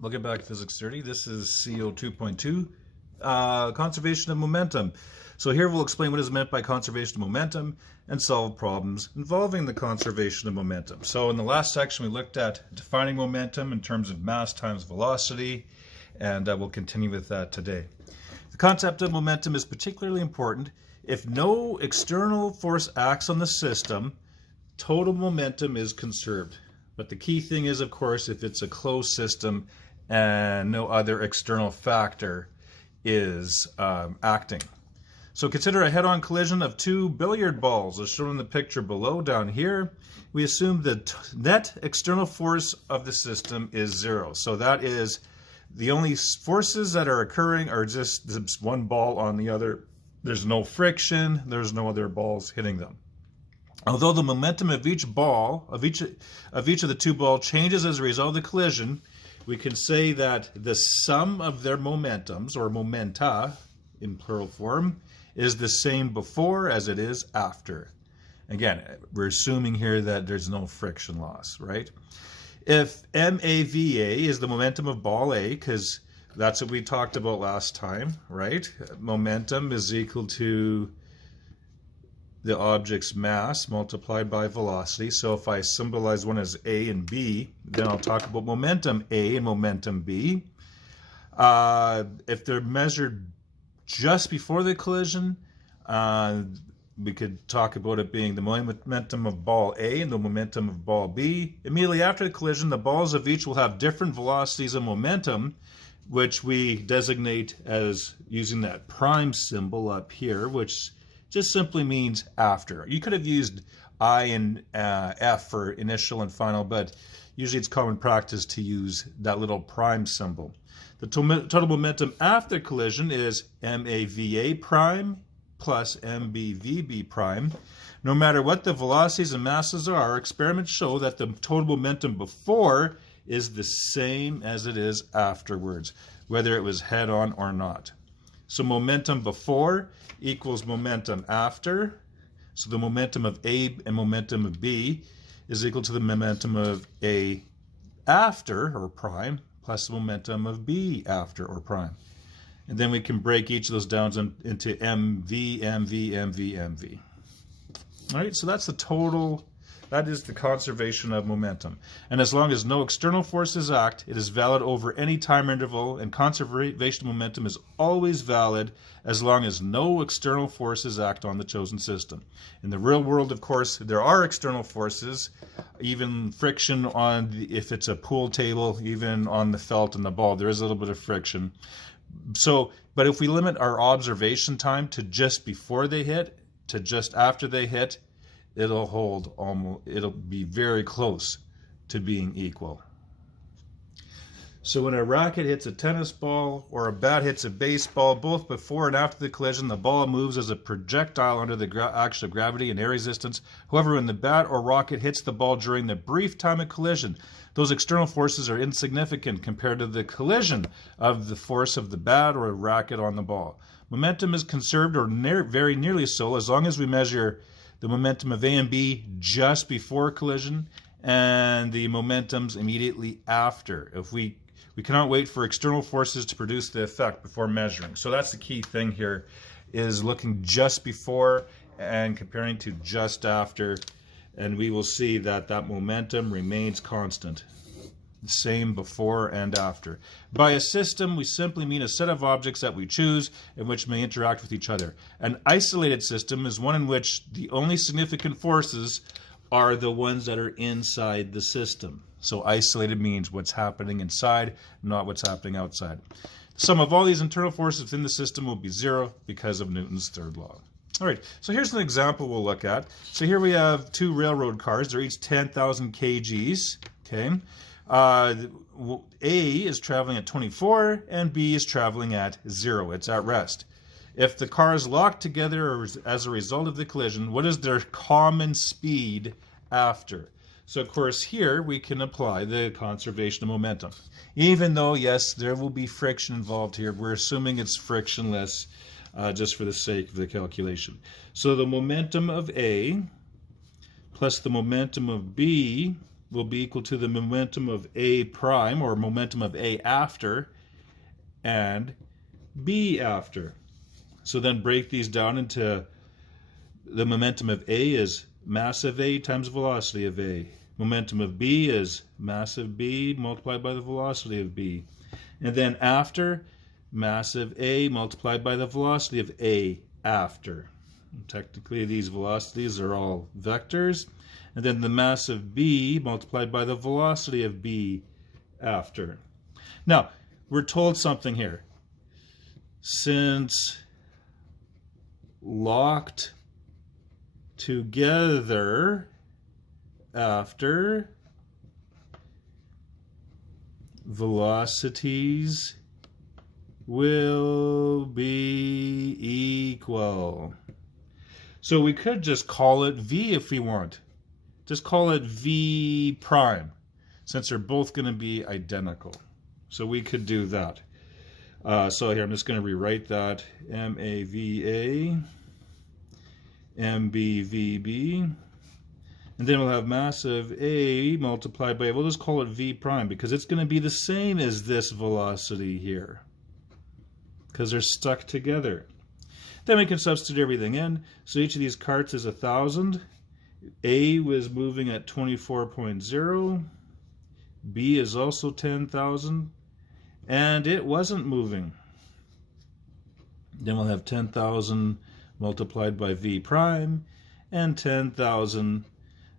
Welcome back to Physics 30. This is CO2.2, conservation of momentum. So here we'll explain what is meant by conservation of momentum and solve problems involving the conservation of momentum. So in the last section we looked at defining momentum in terms of mass times velocity, and we'll continue with that today. The concept of momentum is particularly important. If no external force acts on the system, total momentum is conserved. But the key thing is, of course, if it's a closed system and no other external factor is acting. So consider a head-on collision of two billiard balls, as shown in the picture below down here. We assume the net external force of the system is zero. So that is the only forces that are occurring are just this one ball on the other. There's no friction, there's no other balls hitting them. Although the momentum of each ball, of each of the two balls changes as a result of the collision, we can say that the sum of their momentums, or momenta in plural form, is the same before as it is after. Again, we're assuming here that there's no friction loss, right? If MAVA is the momentum of ball A, because that's what we talked about last time, right? Momentum is equal to the object's mass multiplied by velocity. So if I symbolize one as A and B, then I'll talk about momentum A and momentum B. If they're measured just before the collision, we could talk about it being the momentum of ball A and the momentum of ball B. Immediately after the collision, the balls of each will have different velocities and momentum, which we designate as using that prime symbol up here, which just simply means after. You could have used I and F for initial and final, but usually it's common practice to use that little prime symbol. The total momentum after collision is MAVA prime plus MBVB prime. No matter what the velocities and masses are, experiments show that the total momentum before is the same as it is afterwards, whether it was head-on or not. So momentum before equals momentum after. So the momentum of A and momentum of B is equal to the momentum of A after, or prime, plus the momentum of B after, or prime. And then we can break each of those down into MV, MV, MV, MV. All right, so that's the total. That is the conservation of momentum. And as long as no external forces act, it is valid over any time interval, and conservation of momentum is always valid as long as no external forces act on the chosen system. In the real world, of course, there are external forces, even friction on, if it's a pool table, even on the felt and the ball, there is a little bit of friction. So, but if we limit our observation time to just before they hit, to just after they hit, it'll hold almost, it'll be very close to being equal. So when a racket hits a tennis ball or a bat hits a baseball, both before and after the collision, the ball moves as a projectile under the action of gravity and air resistance. However, when the bat or rocket hits the ball during the brief time of collision, those external forces are insignificant compared to the collision of the force of the bat or a racket on the ball. Momentum is conserved, or very nearly so, as long as we measure the momentum of A and B just before collision and the momentums immediately after. If we cannot wait for external forces to produce the effect before measuring. So that's the key thing here, is looking just before and comparing to just after, and we will see that that momentum remains constant. The same before and after. By a system, we simply mean a set of objects that we choose and which may interact with each other. An isolated system is one in which the only significant forces are the ones that are inside the system. So isolated means what's happening inside, not what's happening outside. The sum of all these internal forces within the system will be zero because of Newton's third law. All right, so here's an example we'll look at. So here we have two railroad cars. They're each 10,000 kgs, okay? A is traveling at 24 and B is traveling at 0. It's at rest. If the cars lock together as a result of the collision, what is their common speed after? So of course here we can apply the conservation of momentum. Even though, yes, there will be friction involved here, we're assuming it's frictionless just for the sake of the calculation. So the momentum of A plus the momentum of B will be equal to the momentum of A prime, or momentum of A after, and B after. So then break these down into the momentum of A is mass of A times velocity of A. Momentum of B is mass of B multiplied by the velocity of B. And then after, mass of A multiplied by the velocity of A after. And technically, these velocities are all vectors. And then the mass of B multiplied by the velocity of B after. Now, we're told something here. Since locked together after, velocities will be equal. So we could just call it V if we want. Just call it V prime, since they're both going to be identical. So we could do that. So here I'm just going to rewrite that. MAVA, MBVB. And then we'll have mass of A multiplied by, we'll just call it V prime, because it's going to be the same as this velocity here, because they're stuck together. Then we can substitute everything in. So each of these carts is 1,000. A was moving at 24.0. B is also 10,000. And it wasn't moving. Then we'll have 10,000 multiplied by V prime, and 10,000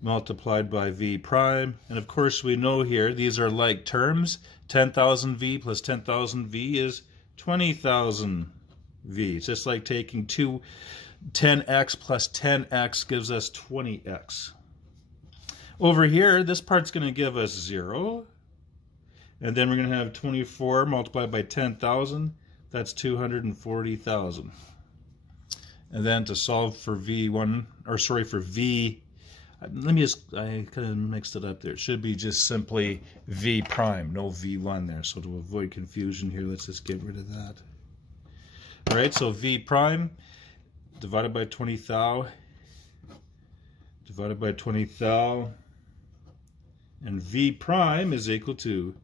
multiplied by V prime. And of course we know here these are like terms. 10,000 V plus 10,000 V is 20,000 V. It's just like taking 10x plus 10x gives us 20x. Over here, this part's going to give us 0. And then we're going to have 24 multiplied by 10,000. That's 240,000. And then to solve for V1, or sorry, for V, let me just, I kind of mixed it up there. It should be just simply V prime, no V1 there. So to avoid confusion here, let's just get rid of that. All right, so V prime divided by 20 thou, divided by 20 thou, and V prime is equal to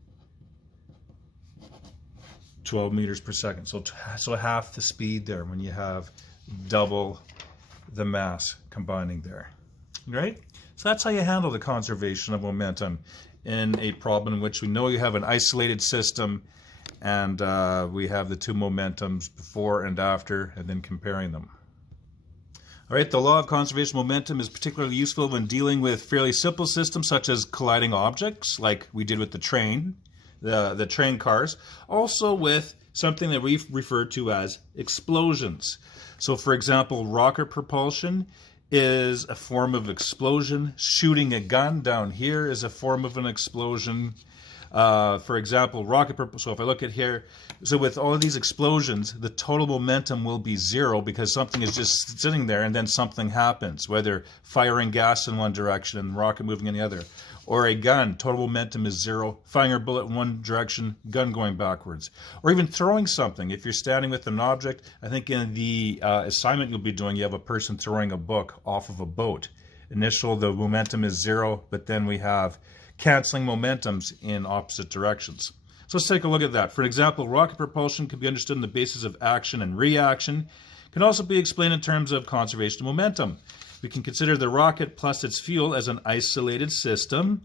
12 meters per second. So half the speed there when you have double the mass combining there. Right? So that's how you handle the conservation of momentum in a problem in which we know you have an isolated system, and we have the two momentums before and after, and then comparing them. All right, the law of conservation of momentum is particularly useful when dealing with fairly simple systems such as colliding objects, like we did with the train, the train cars, also with something that we've referred to as explosions. So for example, rocket propulsion is a form of explosion. Shooting a gun down here is a form of an explosion. For example, so if I look at here, so with all of these explosions, the total momentum will be 0 because something is just sitting there and then something happens, whether firing gas in one direction and the rocket moving in the other. Or a gun, total momentum is 0, firing a bullet in one direction, gun going backwards. Or even throwing something. If you're standing with an object, I think in the assignment you'll be doing, you have a person throwing a book off of a boat. The momentum is 0, but then we have canceling momentums in opposite directions. So let's take a look at that. For example, rocket propulsion can be understood on the basis of action and reaction. It can also be explained in terms of conservation of momentum. We can consider the rocket plus its fuel as an isolated system.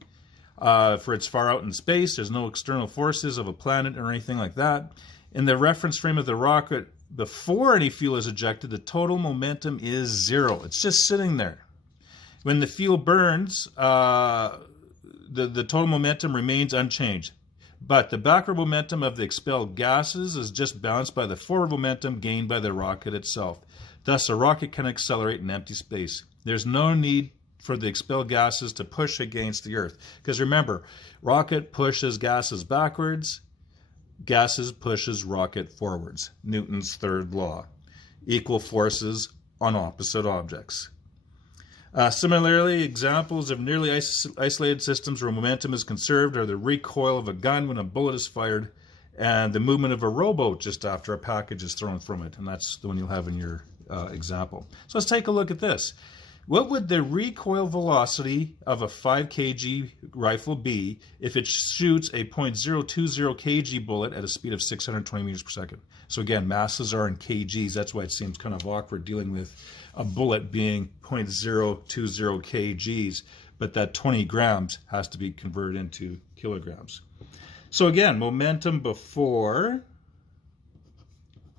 For it's far out in space, there's no external forces of a planet or anything like that. In the reference frame of the rocket, before any fuel is ejected, the total momentum is 0. It's just sitting there. When the fuel burns, the total momentum remains unchanged. But the backward momentum of the expelled gases is just balanced by the forward momentum gained by the rocket itself. Thus, a rocket can accelerate in empty space. There's no need for the expelled gases to push against the Earth. Because remember, rocket pushes gases backwards, gases pushes rocket forwards. Newton's third law. Equal forces on opposite objects. Similarly, examples of nearly isolated systems where momentum is conserved are the recoil of a gun when a bullet is fired and the movement of a rowboat just after a package is thrown from it. And that's the one you'll have in your example. So let's take a look at this. What would the recoil velocity of a 5 kg rifle be if it shoots a .020 kg bullet at a speed of 620 meters per second? So again, masses are in kgs. That's why it seems kind of awkward dealing with a bullet being .020 kgs. But that 20 grams has to be converted into kilograms. So again, momentum before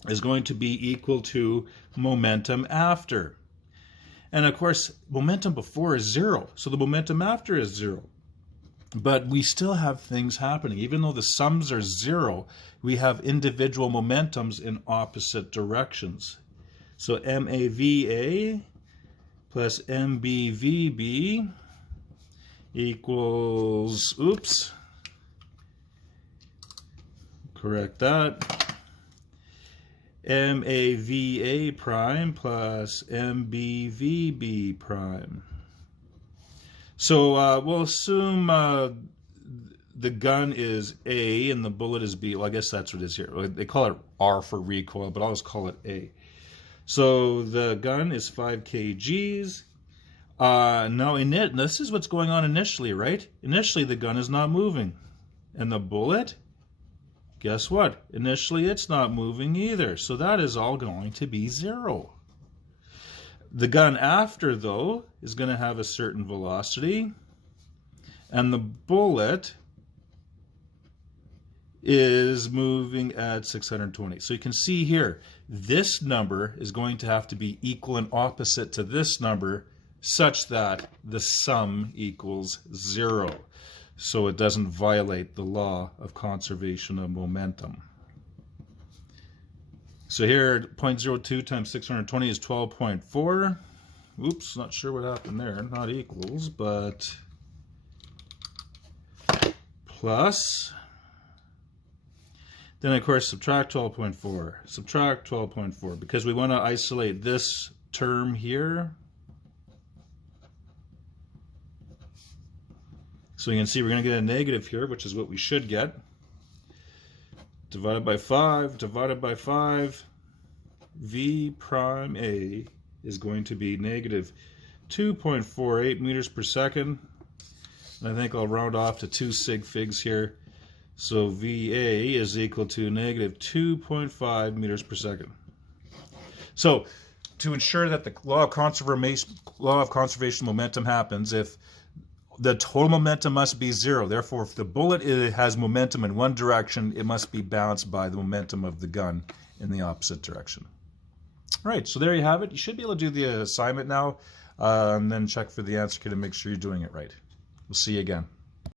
is going to be equal to momentum after. And of course, momentum before is 0, so the momentum after is 0. But we still have things happening. Even though the sums are 0, we have individual momentums in opposite directions. So MAVA plus MBVB equals, oops, correct that, MAVA prime plus MBVB prime. So we'll assume the gun is A and the bullet is B. Well, I guess that's what it is here. They call it R for recoil, but I'll just call it A. So the gun is 5 kgs. Now, this is what's going on initially, right? Initially, the gun is not moving. And the bullet, guess what? Initially, it's not moving either. So that is all going to be 0. The gun after, though, is going to have a certain velocity. And the bullet is moving at 620. So you can see here, this number is going to have to be equal and opposite to this number such that the sum equals 0. So it doesn't violate the law of conservation of momentum. So here, 0.02 times 620 is 12.4. Oops, not sure what happened there. Not equals, but plus. Then, of course, subtract 12.4. Subtract 12.4, because we want to isolate this term here. So you can see we're going to get a negative here, which is what we should get. Divided by 5, divided by 5, V prime A is going to be negative 2.48 meters per second. And I think I'll round off to 2 sig figs here. So VA is equal to negative 2.5 meters per second. So to ensure that the law of conservation momentum happens, if the total momentum must be 0. Therefore, if the bullet has momentum in one direction, it must be balanced by the momentum of the gun in the opposite direction. All right, so there you have it. You should be able to do the assignment now, and then check for the answer key to make sure you're doing it right. We'll see you again.